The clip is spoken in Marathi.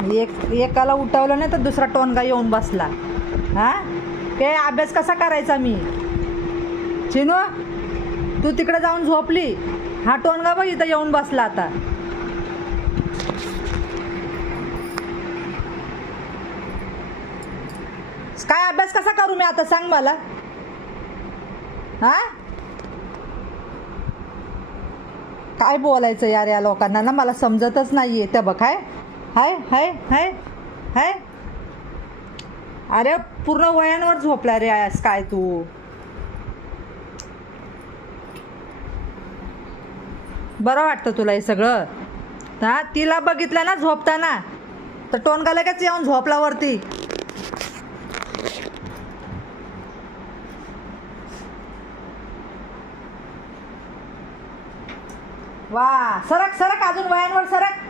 एकाला उठवलं नाही तर दुसरा टोनगा येऊन बसला. हा ते अभ्यास कसा करायचा मी? चिनू तू तिकडे जाऊन झोपली, हा टोनगा बघ इथं येऊन बसला आता. काय अभ्यास कसा करू मी आता सांग मला? हा काय बोलायचं यार या लोकांना ना, मला समजतच नाहीये. त्या बघ हाय हाय हाय हाय हाय, अरे पूर्ण वयांवर झोपला रे आहेस काय तू? बरं वाटतं तुला हे सगळं? हा तिला बघितलं ना झोपताना तर टोनगा लगेच येऊन झोपला वरती. वा सरक सरक, अजून वयांवर सरक.